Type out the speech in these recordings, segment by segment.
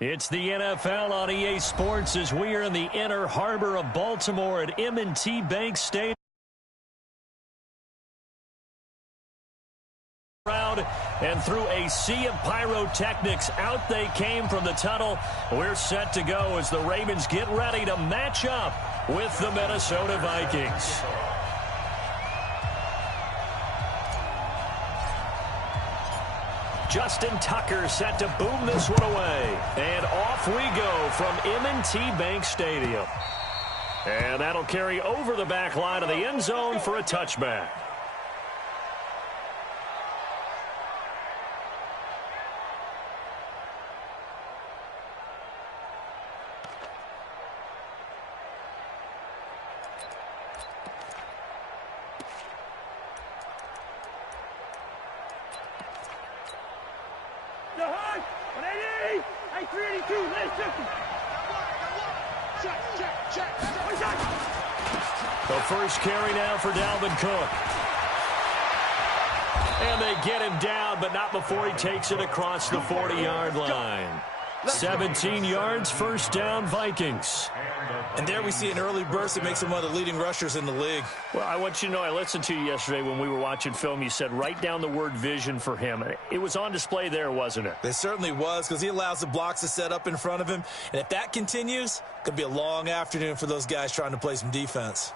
It's the NFL on EA Sports as we are in the inner harbor of Baltimore at M&T Bank Stadium. And through a sea of pyrotechnics, out they came from the tunnel. We're set to go as the Ravens get ready to match up with the Minnesota Vikings. Justin Tucker set to boom this one away. And off we go from M&T Bank Stadium. And that'll carry over the back line of the end zone for a touchback. The first carry now for Dalvin Cook. And they get him down, but not before he takes it across the 40-yard line. 17 yards, first down, Vikings. And there we see an early burst that makes him one of the leading rushers in the league. Well, I want you to know, I listened to you yesterday when we were watching film. You said write down the word vision for him. It was on display there, wasn't it? It certainly was, because he allows the blocks to set up in front of him. And if that continues, it could be a long afternoon for those guys trying to play some defense.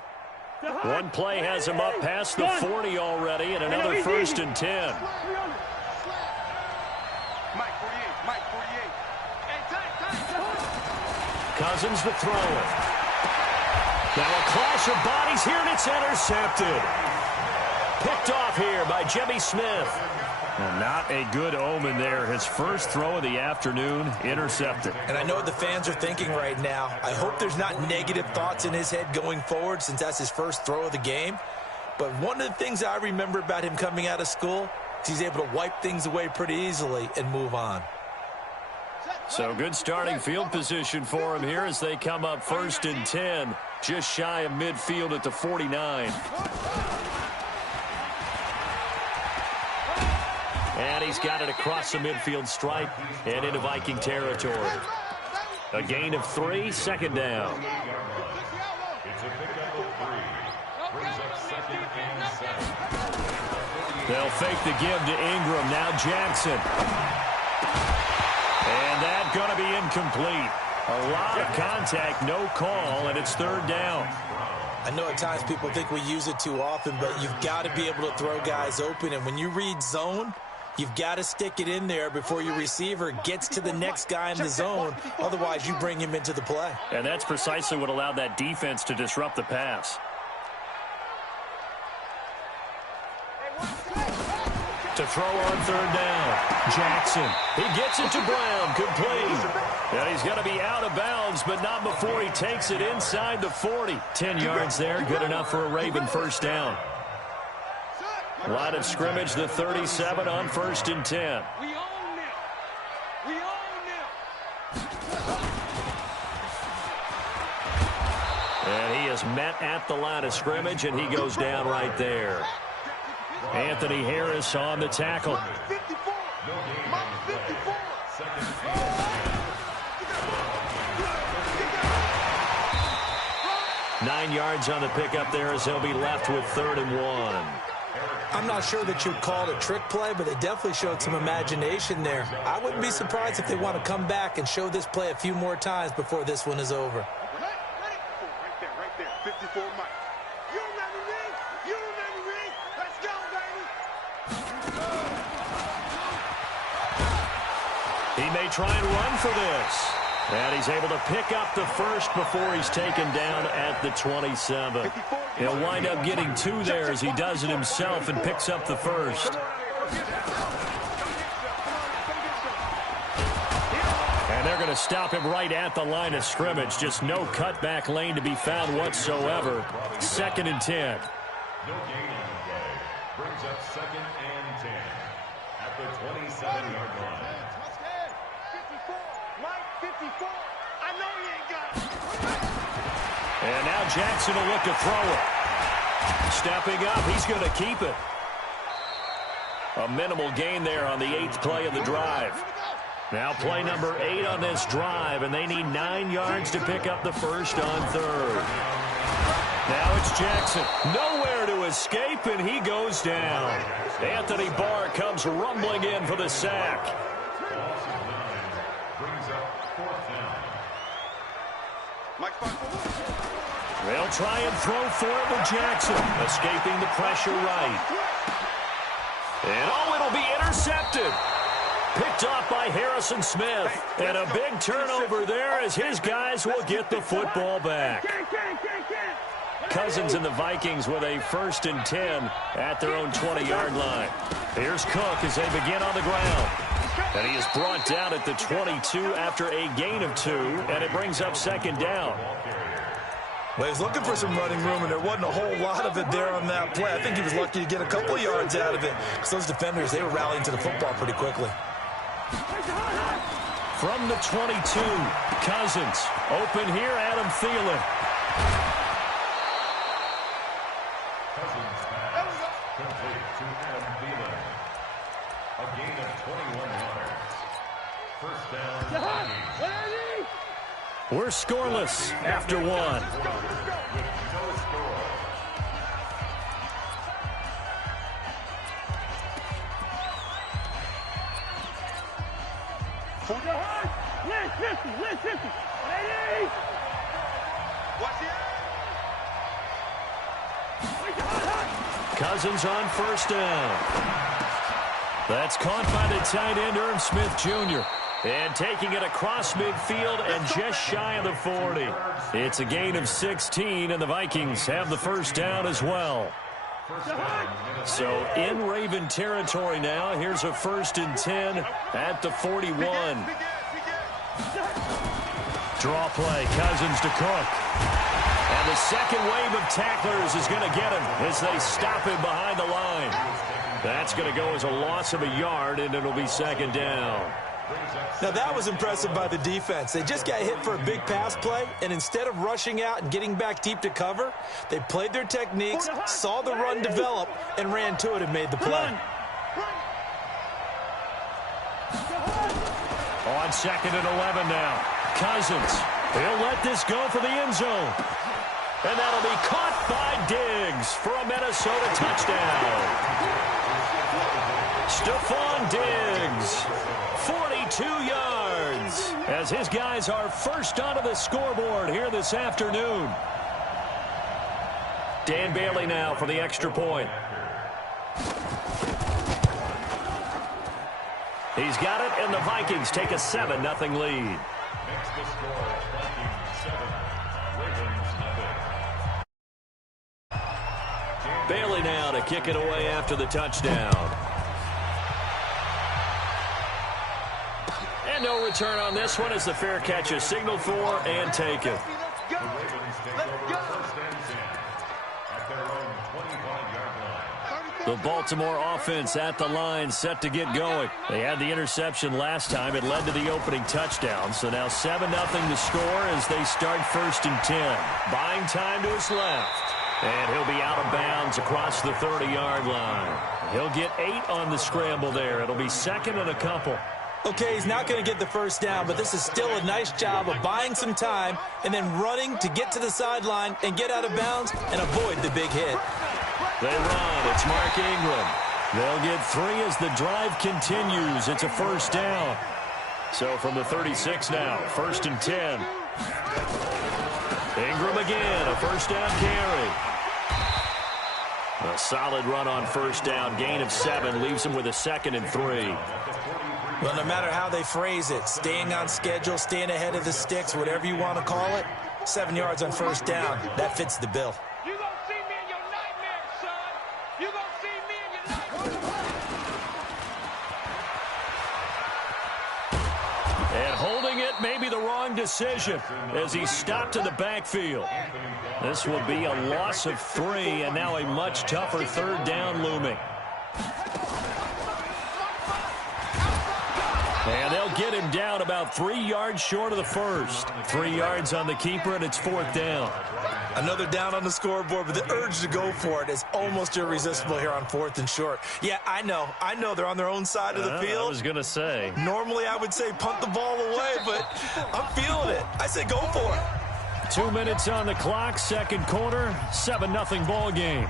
One play has him up past the 40 already, and another first and 10. Cousins to throw it. Now a clash of bodies here, and it's intercepted. Picked off here by Jimmy Smith. Well, not a good omen there. His first throw of the afternoon, intercepted. And I know what the fans are thinking right now. I hope there's not negative thoughts in his head going forward since that's his first throw of the game. But one of the things I remember about him coming out of school is he's able to wipe things away pretty easily and move on. So good starting field position for him here as they come up first and 10, just shy of midfield at the 49. And he's got it across the midfield stripe and into Viking territory. A gain of 3, second down. They'll fake the give to Ingram. Now Jackson. And that's going to be incomplete. A lot of contact, no call, and it's third down. I know at times people think we use it too often, but you've got to be able to throw guys open. And when you read zone, you've got to stick it in there before your receiver gets to the next guy in the zone. Otherwise, you bring him into the play. And that's precisely what allowed that defense to disrupt the pass. To throw on third down. Jackson. He gets it to Brown. Complete. And he's going to be out of bounds, but not before he takes it inside the 40. 10 yards there. Good enough for a Raven first down. Line of scrimmage, the 37 on first and 10. And he is met at the line of scrimmage, and he goes down right there. Anthony Harris on the tackle. 9 yards on the pickup there as he'll be left with 3rd and 1. I'm not sure that you'd call it a trick play, but they definitely showed some imagination there. I wouldn't be surprised if they want to come back and show this play a few more times before this one is over. Right there, 54 Mike. You remember me? You remember me? Let's go, baby! He may try and run for this. And he's able to pick up the first before he's taken down at the 27. He'll wind up getting 2 there as he does it himself and picks up the first. And they're going to stop him right at the line of scrimmage. Just no cutback lane to be found whatsoever. 2nd and 10. No gain on the play. Brings up 2nd and 10 at the 27-yard line. I know you ain't got it. And now Jackson will look to throw it. Stepping up, he's going to keep it. A minimal gain there on the 8th play of the drive. Now play number 8 on this drive, and they need 9 yards to pick up the first on third. Now it's Jackson. Nowhere to escape, and he goes down. Anthony Barr comes rumbling in for the sack. They'll try and throw for it with Jackson, escaping the pressure right. And it'll be intercepted. Picked off by Harrison Smith. And a big turnover there as his guys will get the football back. Cousins and the Vikings with a 1st and 10 at their own 20-yard line. Here's Cook as they begin on the ground. And he is brought down at the 22 after a gain of 2, and it brings up 2nd down. Well, he was looking for some running room, and there wasn't a whole lot of it there on that play. I think he was lucky to get a couple yards out of it because those defenders, they were rallying to the football pretty quickly. From the 22, Cousins. Open here, Adam Thielen. Cousins pass complete to Adam Thielen. A gain of 21 yards. First down. We're scoreless after 1. With no score. Cousins on 1st down. That's caught by the tight end, Irv Smith Jr. And taking it across midfield and just shy of the 40. It's a gain of 16, and the Vikings have the 1st down as well. So in Raven territory now, here's a 1st and 10 at the 41. Draw play, Cousins to Cook. And the second wave of tacklers is going to get him as they stop him behind the line. That's going to go as a loss of a yard, and it'll be 2nd down. Now, that was impressive by the defense. They just got hit for a big pass play, and instead of rushing out and getting back deep to cover, they played their techniques, saw the run develop, and ran to it and made the play. On 2nd and 11 now. Cousins. He'll let this go for the end zone. And that'll be caught by Diggs for a Minnesota touchdown. Stephon Diggs, 42 yards, as his guys are first onto the scoreboard here this afternoon. Dan Bailey now for the extra point. He's got it, and the Vikings take a 7-0 lead. Makes the score Vikings 7, Ravens nothing. Bailey now to kick it away after the touchdown. And no return on this one as the fair catch is signaled for and taken. The Ravens take over 1st and 10 at their own 25-yard line. The Baltimore offense at the line, set to get going. They had the interception last time. It led to the opening touchdown. So now 7-0 to score as they start 1st and 10. Buying time to his left. And he'll be out of bounds across the 30-yard line. He'll get 8 on the scramble there. It'll be 2nd and a couple. Okay, he's not going to get the 1st down, but this is still a nice job of buying some time and then running to get to the sideline and get out of bounds and avoid the big hit. They run. It's Mark Ingram. They'll get 3 as the drive continues. It's a 1st down. So from the 36 now, 1st and 10. Ingram again, a 1st down carry. A solid run on 1st down. Gain of 7 leaves him with a 2nd and 3. Well, no matter how they phrase it, staying on schedule, staying ahead of the sticks, whatever you want to call it, 7 yards on 1st down, that fits the bill. You gonna see me in your nightmares, son. You gonna see me in your nightmares. And holding it may be the wrong decision as he stopped in the backfield. This will be a loss of 3, and now a much tougher 3rd down looming. And they'll get him down about 3 yards short of the first. 3 yards on the keeper, and it's 4th down. Another down on the scoreboard, but the urge to go for it is almost irresistible here on 4th and short. Yeah, I know they're on their own side of the field. I was going to say. Normally I would say punt the ball away, but I'm feeling it. I say go for it. 2 minutes on the clock, second quarter, 7-0 ball game.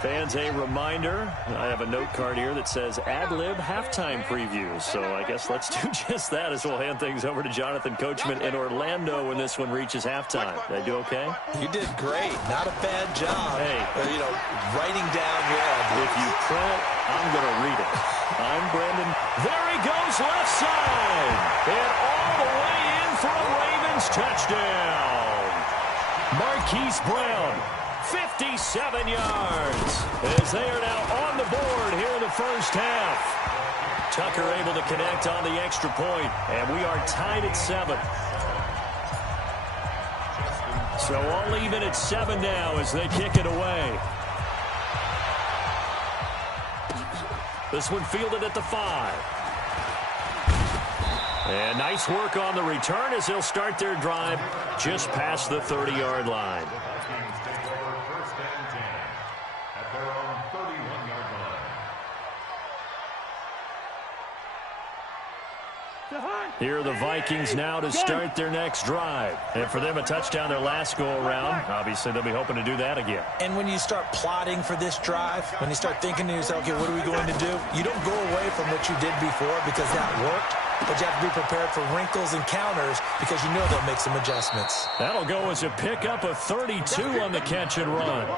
Fans, a reminder, I have a note card here that says ad-lib halftime previews. So I guess let's do just that as we'll hand things over to Jonathan Coachman in Orlando when this one reaches halftime. Did I do okay? You did great. Not a bad job. Hey. Writing down your ad. If you print, I'm going to read it. I'm Brandon. There he goes, left side. And all the way in for a Ravens touchdown. Marquise Brown. 57 yards as they are now on the board here in the first half. Tucker able to connect on the extra point, and we are tied at 7. So all even at 7 now as they kick it away. This one fielded at the 5. And nice work on the return as they'll start their drive just past the 30-yard line. Here are the Vikings now to start their next drive. And for them, a touchdown their last go-around. Obviously, they'll be hoping to do that again. And when you start plotting for this drive, when you start thinking to yourself, okay, what are we going to do? You don't go away from what you did before because that worked. But you have to be prepared for wrinkles and counters because you know they'll make some adjustments. That'll go as a pickup of 32 on the catch and run.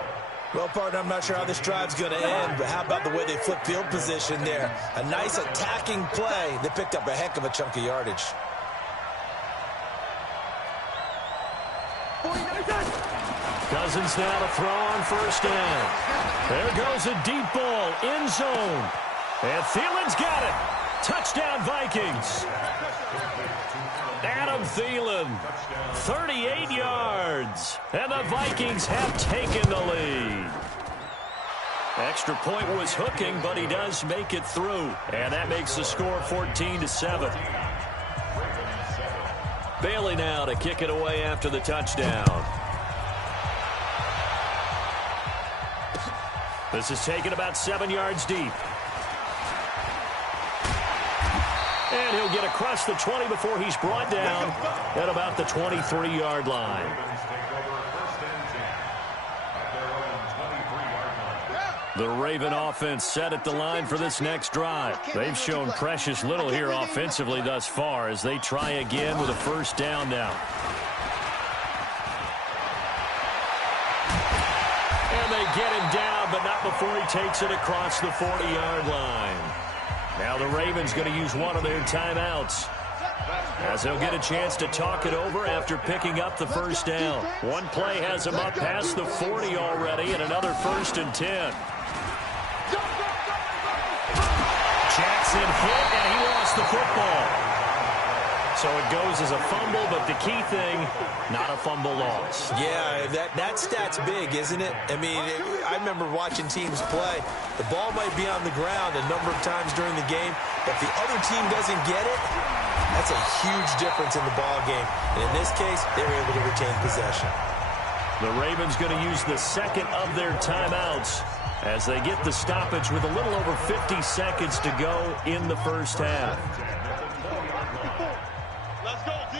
Well, partner, I'm not sure how this drive's going to end, but how about the way they flip field position there? A nice attacking play. They picked up a heck of a chunk of yardage. Cousins now to throw on first down. There goes a deep ball, end zone. And Thielen's got it. Touchdown, Vikings. Adam Thielen, 38 yards. And the Vikings have taken the lead. Extra point was hooking, but he does make it through. And that makes the score 14-7. Bailey now to kick it away after the touchdown. This is taken about 7 yards deep. And he'll get across the 20 before he's brought down at about the 23-yard line. The Raven offense set at the line for this next drive. They've shown precious little here offensively thus far as they try again with a first down now. And they get him down, but not before he takes it across the 40-yard line. Now the Ravens going to use one of their timeouts as they'll get a chance to talk it over after picking up the first down. One play has them up past the 40 already and another 1st and 10. Jackson hit and he lost the football. So it goes as a fumble, but the key thing, not a fumble loss. Yeah, that stat's big, isn't it? I mean, I remember watching teams play. The ball might be on the ground a number of times during the game, but if the other team doesn't get it, that's a huge difference in the ball game. And in this case, they were able to retain possession. The Ravens going to use the second of their timeouts as they get the stoppage with a little over 50 seconds to go in the first half. Let's go, D.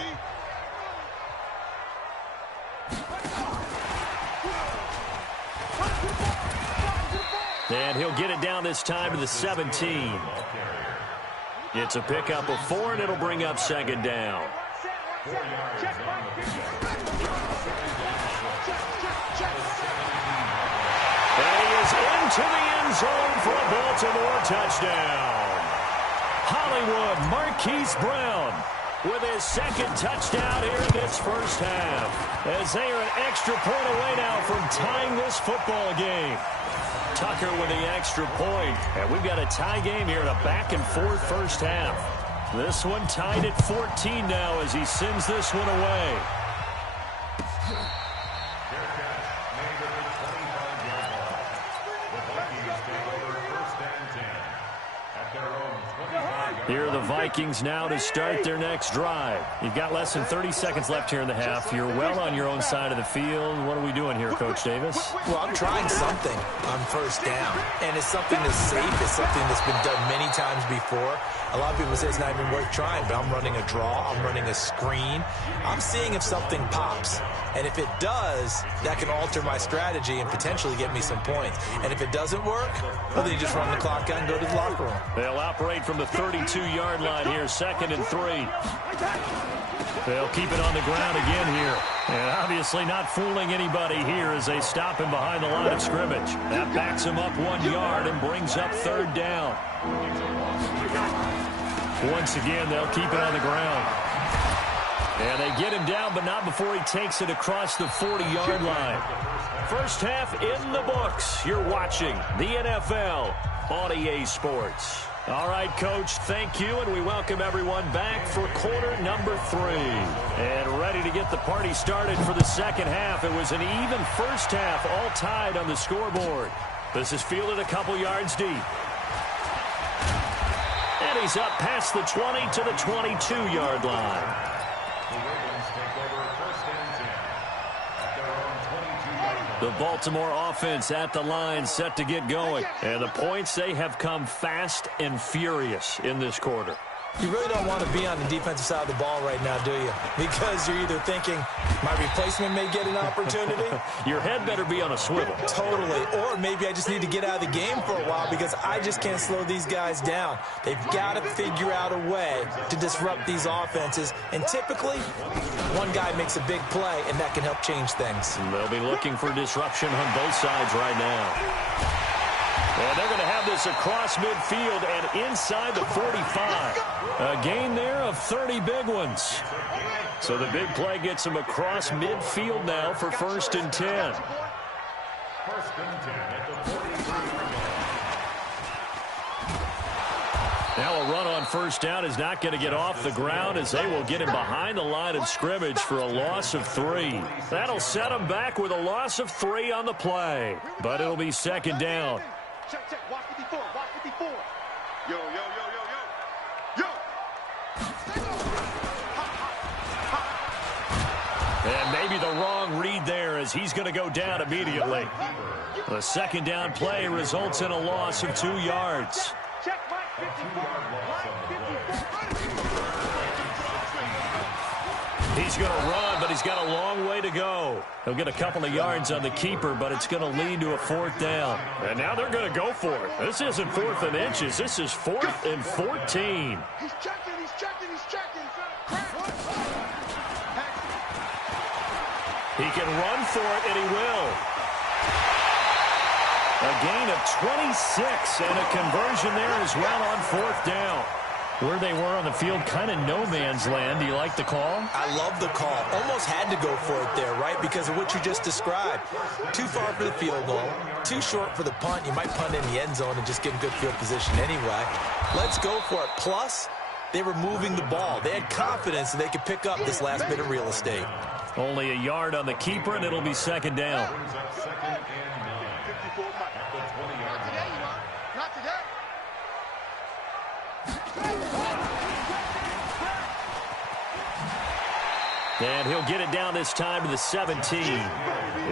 And he'll get it down this time to the 17. It's a pickup of 4, and it'll bring up second down. And he is into the end zone for a Baltimore touchdown. Hollywood Marquise Brown with his second touchdown here in this first half, as they are an extra point away now from tying this football game. Tucker with the extra point, and we've got a tie game here in a back-and-forth first half. This one tied at 14 now as he sends this one away. the Vikings now to start their next drive. You've got less than 30 seconds left here in the half. You're well on your own side of the field. What are we doing here, Coach Davis? Well, I'm trying something on first down, and it's something that's safe. It's something that's been done many times before. A lot of people say it's not even worth trying, but I'm running a draw. I'm running a screen. I'm seeing if something pops, and if it does, that can alter my strategy and potentially get me some points. And if it doesn't work, well, then you just run the clock out and go to the locker room. They'll operate from the 32-yard line here, 2nd and 3. They'll keep it on the ground again here. And obviously not fooling anybody here as they stop him behind the line of scrimmage. That backs him up 1 yard and brings up 3rd down. Once again, they'll keep it on the ground. And they get him down, but not before he takes it across the 40-yard line. First half in the books. You're watching the NFL on EA Sports. All right, Coach, thank you, and we welcome everyone back for quarter number 3. And ready to get the party started for the second half. It was an even first half, all tied on the scoreboard. This is fielded a couple yards deep. And he's up past the 20 to the 22-yard line. The Baltimore offense at the line, set to get going. And the points, they have come fast and furious in this quarter. You really don't want to be on the defensive side of the ball right now, do you? Because you're either thinking, my replacement may get an opportunity. Your head better be on a swivel. Totally. Or maybe I just need to get out of the game for a while because I just can't slow these guys down. They've got to figure out a way to disrupt these offenses. And typically, one guy makes a big play, and that can help change things. They'll be looking for disruption on both sides right now. And they're going to have this across midfield and inside the 45. A gain there of 30 big ones. So the big play gets them across midfield now for 1st and 10. 1st and 10 at the 43. Now a run on 1st down is not going to get off the ground as they will get him behind the line of scrimmage for a loss of 3. That'll set him back with a loss of 3 on the play. But it'll be 2nd down. Check, check. Watch 54. Watch 54. Yo, yo, yo, yo, yo. Yo. And maybe the wrong read there as he's going to go down immediately. The 2nd down play results in a loss of 2 yards. Check, Mike 54. Mike 54. He's going to run, but he's got a long way to go. He'll get a couple of yards on the keeper, but it's going to lead to a 4th down. And now they're going to go for it. This isn't 4th and inches. This is 4th and 14. He's checking, he's checking, he's checking. He can run for it, and he will. A gain of 26 and a conversion there as well on 4th down. Where they were on the field, kind of no man's land. Do you like the call? I love the call. Almost had to go for it there, right? Because of what you just described. Too far for the field goal. Too short for the punt. You might punt in the end zone and just get in good field position anyway. Let's go for it. Plus, they were moving the ball. They had confidence that they could pick up this last bit of real estate. Only a yard on the keeper, and it'll be 2nd down. Brings up 2nd and 9 at the 20-yard line. Not today. And he'll get it down this time to the 17.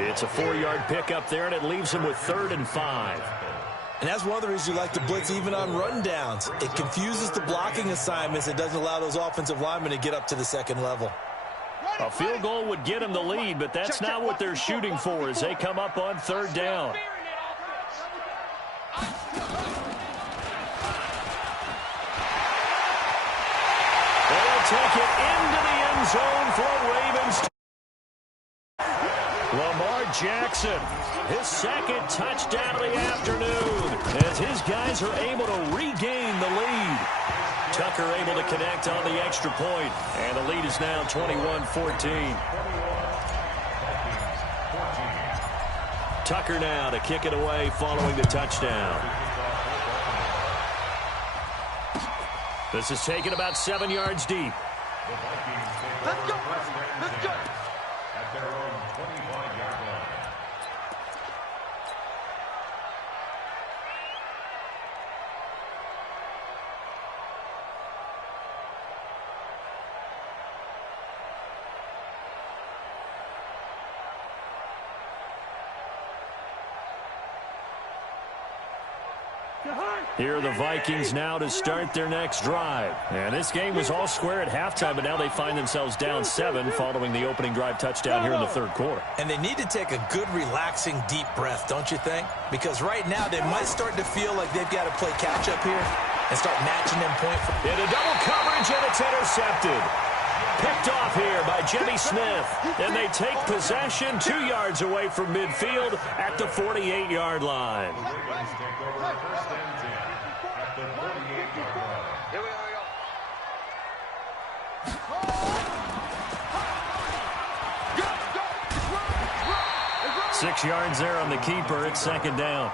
It's a 4-yard pickup there, and it leaves him with 3rd and 5. And that's one of the reasons you like to blitz even on rundowns. It confuses the blocking assignments. It doesn't allow those offensive linemen to get up to the 2nd level. A field goal would get him the lead, but that's not what they're shooting for as they come up on 3rd down. They'll take it into the end zone for a Ravens. Lamar Jackson, his 2nd touchdown of the afternoon as his guys are able to regain the lead. Tucker able to connect on the extra point, and the lead is now 21-14. Tucker now to kick it away following the touchdown. This is taken about 7 yards deep. Let's go. Let's go. At their own 25-yard line. Here are the Vikings now to start their next drive. And this game was all square at halftime, but now they find themselves down 7 following the opening drive touchdown here in the third quarter. And they need to take a good, relaxing, deep breath, don't you think? Because right now they might start to feel like they've got to play catch-up here and start matching them point for... Into double coverage, and it's intercepted. Picked off here by Jimmy Smith. And they take possession 2 yards away from midfield at the 48-yard line. Here we go. 6 yards there on the keeper. It's second down.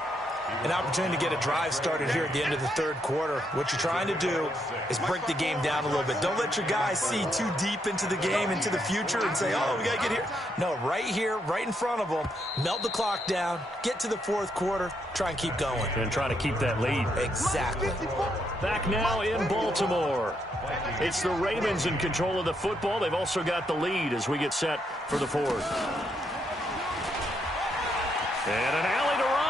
An opportunity to get a drive started here at the end of the third quarter. What you're trying to do is break the game down a little bit. Don't let your guys see too deep into the game, into the future, and say, oh, we got to get here. No, right here, right in front of them, melt the clock down, get to the fourth quarter, try and keep going. And try to keep that lead. Exactly. Back now in Baltimore. It's the Ravens in control of the football. They've also got the lead as we get set for the fourth. And an alley to run.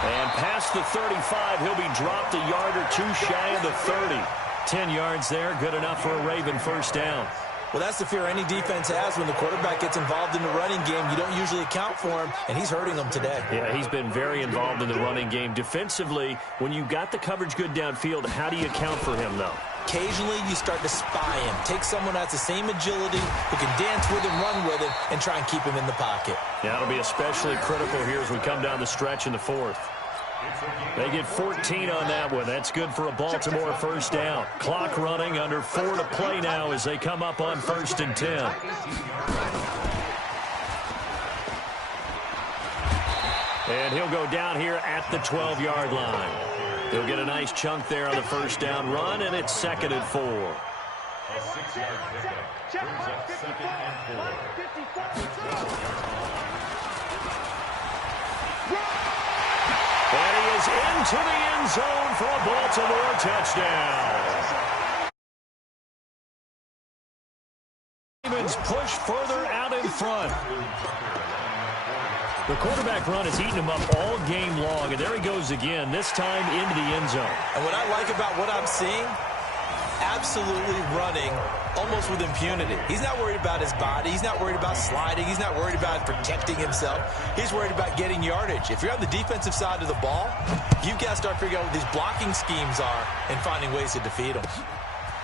And past the 35, he'll be dropped a yard or two shy of the 30. 10 yards there, good enough for a Raven first down. Well, that's the fear any defense has when the quarterback gets involved in the running game. You don't usually account for him, and he's hurting them today. Yeah, he's been very involved in the running game. Defensively, when you got the coverage good downfield, how do you account for him, though? Occasionally, you start to spy him. Take someone who has the same agility, who can dance with him, run with him, and try and keep him in the pocket. Yeah, it'll be especially critical here as we come down the stretch in the fourth. They get 14 on that one. That's good for a Baltimore first down. Clock running, under 4 to play now as they come up on 1st and 10. And he'll go down here at the 12-yard line. He'll get a nice chunk there on the first down run, and it's 2nd and 4. A 6-yard pickup brings up 2nd and 4. And he is into the end zone for a Baltimore touchdown. Ravens push further out in front. The quarterback run has eaten him up all game long, and there he goes again, this time into the end zone. And what I like about what I'm seeing, absolutely running almost with impunity. He's not worried about his body. He's not worried about sliding. He's not worried about protecting himself. He's worried about getting yardage. If you're on the defensive side of the ball, you've got to start figuring out what these blocking schemes are and finding ways to defeat them.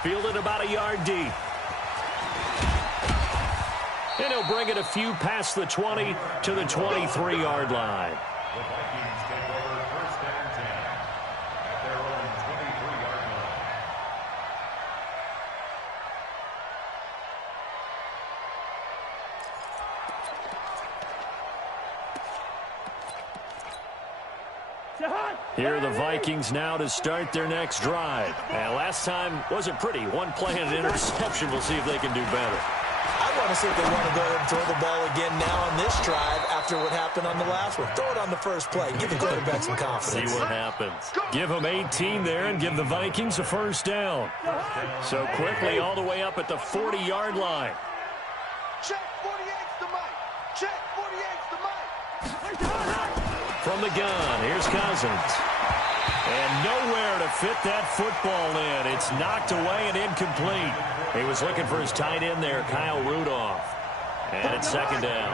Fielded about a yard deep. And he'll bring it a few past the 20 to the 23-yard line. The Vikings take over 1st and 10 at their own 23-yard line. Here are the Vikings now to start their next drive. And last time wasn't pretty. One play and an interception. We'll see if they can do better. I want to see if they want to go ahead and throw the ball again now on this drive after what happened on the last one. Throw it on the first play. Give the quarterback some confidence. See what happens. Give them 18 there and give the Vikings a first down. So quickly all the way up at the 40-yard line. Check 48's the mic. Check 48's the mic. From the gun, here's Cousins. And nowhere to fit that football in. It's knocked away and incomplete. He was looking for his tight end there, Kyle Rudolph. And it's second down.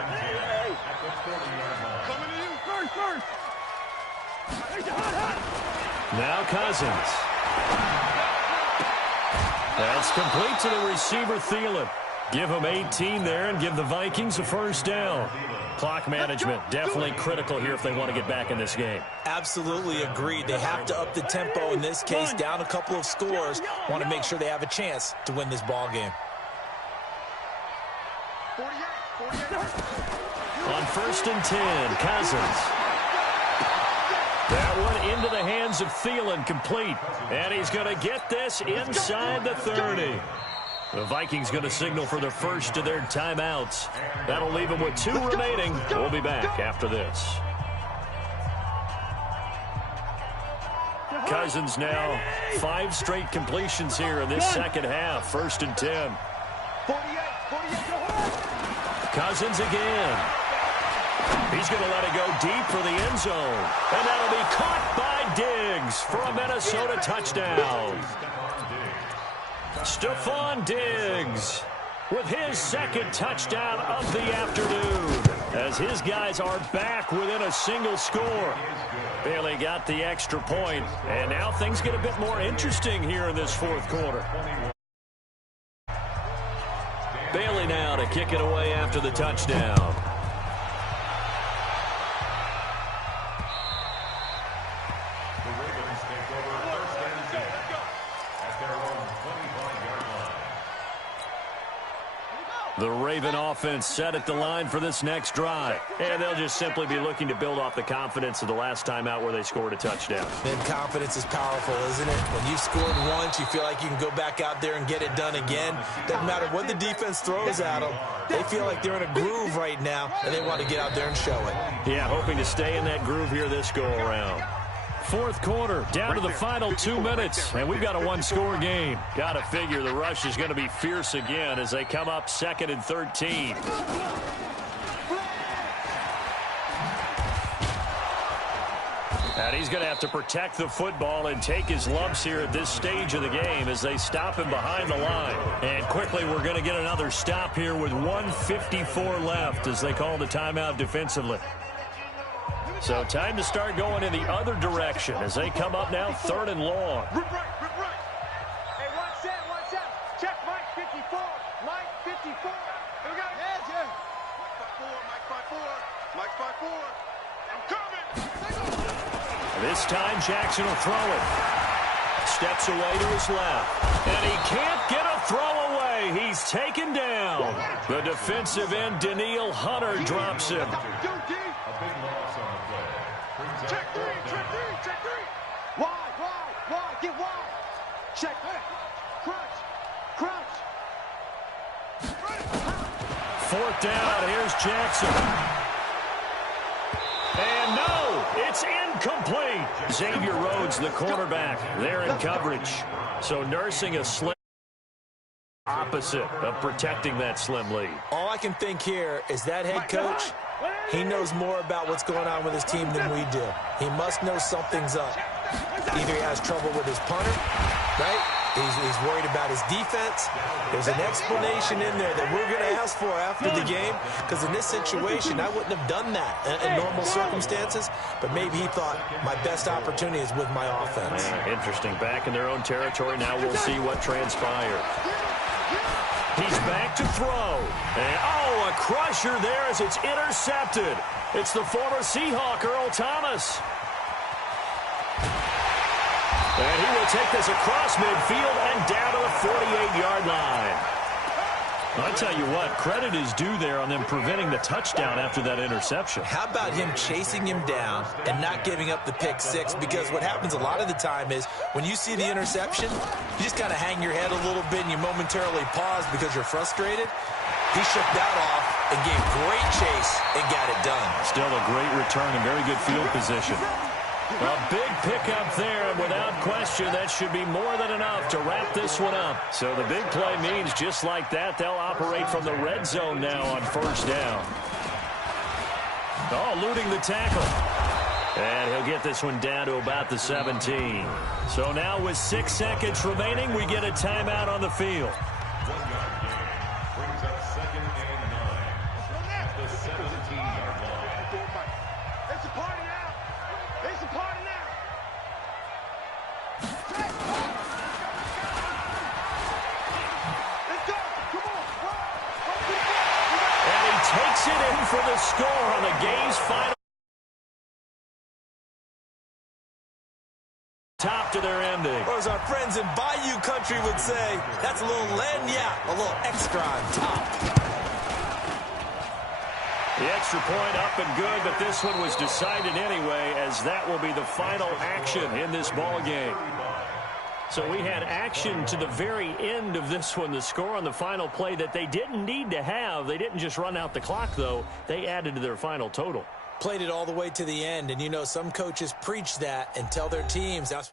Now Cousins. That's complete to the receiver, Thielen. Give him 18 there and give the Vikings a first down. Clock management definitely critical here if they want to get back in this game. Absolutely agreed. They have to up the tempo in this case, down a couple of scores. Want to make sure they have a chance to win this ball game. 48. On 1st and 10, Cousins. That one into the hands of Thielen, complete. And he's going to get this inside the 30. The Vikings going to signal for the first of their timeouts. That'll leave them with 2 remaining. We'll be back after this. Cousins now 5 straight completions here in this second half. 1st and 10. Cousins again. He's going to let it go deep for the end zone. And that'll be caught by Diggs for a Minnesota touchdown. Stephon Diggs with his second touchdown of the afternoon, as his guys are back within a single score. Bailey got the extra point, and now things get a bit more interesting here in this fourth quarter. Bailey now to kick it away after the touchdown. The Raven offense set at the line for this next drive. And they'll just simply be looking to build off the confidence of the last time out where they scored a touchdown. And confidence is powerful, isn't it? When you've scored once, you feel like you can go back out there and get it done again. Doesn't matter what the defense throws at them. They feel like they're in a groove right now, and they want to get out there and show it. Yeah, hoping to stay in that groove here this go-around. Fourth quarter, down to the final 2 minutes, and we've got a one-score game. Got to figure the rush is going to be fierce again as they come up 2nd and 13. And he's going to have to protect the football and take his lumps here at this stage of the game as they stop him behind the line. And quickly, we're going to get another stop here with 1:54 left as they call the timeout defensively. So time to start going in the other direction as they come up now 3rd and long. Rip right. Hey, watch that. Check Mike 54. Mike 54. Here we go. Yeah. Mike 54. I'm coming. This time Jackson will throw it. Steps away to his left. And he can't get a throw away. He's taken down. The defensive end, Daniil Hunter, drops him. Check three. Wide. Get wide. Check. Crunch. 4th down. Here's Jackson. And no, it's incomplete. Xavier Rhodes, the cornerback, there in coverage. So nursing a slim opposite of protecting that slim lead. All I can think here is that head coach, he knows more about what's going on with his team than we do. He must know something's up. Either he has trouble with his punter, right? He's worried about his defense. There's an explanation in there that we're going to ask for after the game, because in this situation, I wouldn't have done that in normal circumstances, but maybe he thought my best opportunity is with my offense. Interesting. Back in their own territory. Now we'll see what transpires. He's back to throw. And, a crusher there as it's intercepted. It's the former Seahawk, Earl Thomas. And he will take this across midfield and down to the 48-yard line. I'll tell you what, credit is due there on them preventing the touchdown after that interception. How about him chasing him down and not giving up the pick six? Because what happens a lot of the time is when you see the interception, you just kind of hang your head a little bit and you momentarily pause because you're frustrated. He shook that off and gave great chase and got it done. Still a great return and very good field position. A big pickup there, and without question, that should be more than enough to wrap this one up. So the big play means just like that, they'll operate from the red zone now on 1st down. Eluding the tackle. And he'll get this one down to about the 17. So now with 6 seconds remaining, we get a timeout on the field. 1 yard gain brings up 2nd and 9 at the 17-yard line. It's a party now. And he takes it in for the score on the game's final. Top to their ending. Or as our friends in Bayou Country would say, that's a little lagniappe, a little extra on top. The extra point up and good, but this one was decided anyway, as that will be the final action in this ball game. So we had action to the very end of this one, the score on the final play that they didn't need to have. They didn't just run out the clock, though. They added to their final total. Played it all the way to the end, and you know some coaches preach that and tell their teams that's